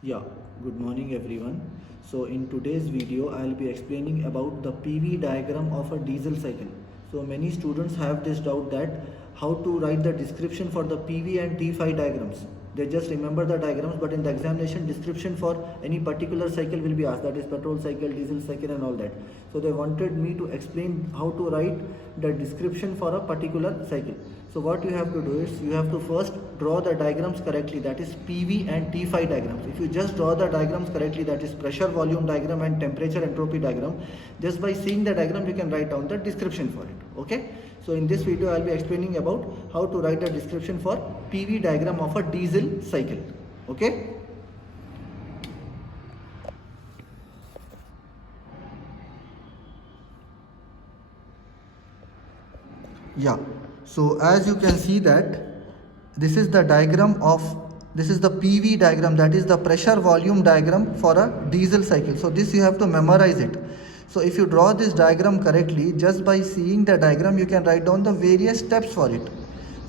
Yeah, good morning everyone. So in today's video I'll be explaining about the PV diagram of a diesel cycle. So many students have this doubt that how to write the description for the PV and T5 diagrams. They just remember the diagrams, but in the examination description for any particular cycle will be asked, that is petrol cycle, diesel cycle and all that. So they wanted me to explain how to write the description for a particular cycle. So what you have to do is you have to first draw the diagrams correctly, that is PV and T5 diagrams. If you just draw the diagrams correctly, that is pressure volume diagram and temperature entropy diagram, just by seeing the diagram you can write down the description for it. Okay. So in this video I will be explaining about how to write the description for PV diagram of a diesel cycle. Okay. Yeah, so as you can see that this is the diagram of, this is the PV diagram, that is the pressure volume diagram for a diesel cycle. So this you have to memorize it. So if you draw this diagram correctly, just by seeing the diagram you can write down the various steps for it.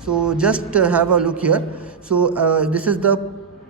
So just have a look here. So this is the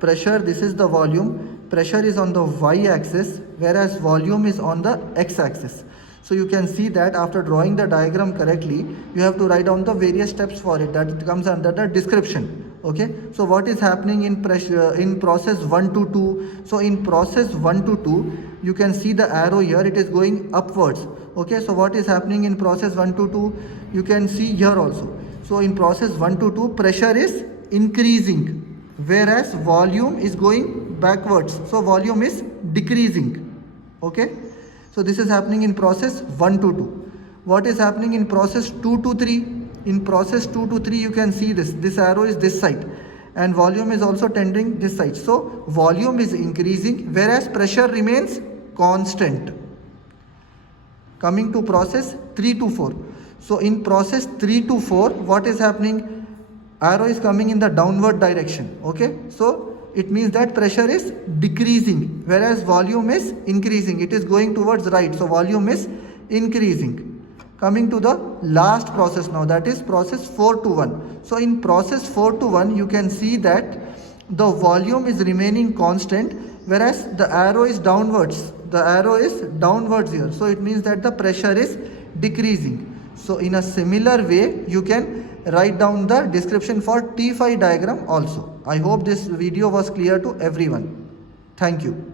pressure, this is the volume. Pressure is on the y-axis whereas volume is on the x-axis. So you can see that after drawing the diagram correctly, you have to write down the various steps for it, that comes under the description. Okay, so what is happening in pressure in process 1 to 2? So in process 1 to 2, you can see the arrow here, it is going upwards. Okay, so what is happening in process 1 to 2? You can see here also. So in process 1 to 2, pressure is increasing whereas volume is going backwards. So volume is decreasing. Okay. So this is happening in process 1 to 2. What is happening in process 2 to 3? In process 2 to 3 you can see this arrow is this side and volume is also tending this side. So volume is increasing whereas pressure remains constant. Coming to process 3 to 4. So in process 3 to 4, what is happening? Arrow is coming in the downward direction. Okay. So it means that pressure is decreasing whereas volume is increasing. It is going towards right. So volume is increasing. Coming to the last process now, that is process 4 to 1. So in process 4 to 1, you can see that the volume is remaining constant whereas the arrow is downwards. The arrow is downwards here. So it means that the pressure is decreasing. So in a similar way, you can write down the description for T5 diagram also. I hope this video was clear to everyone. Thank you.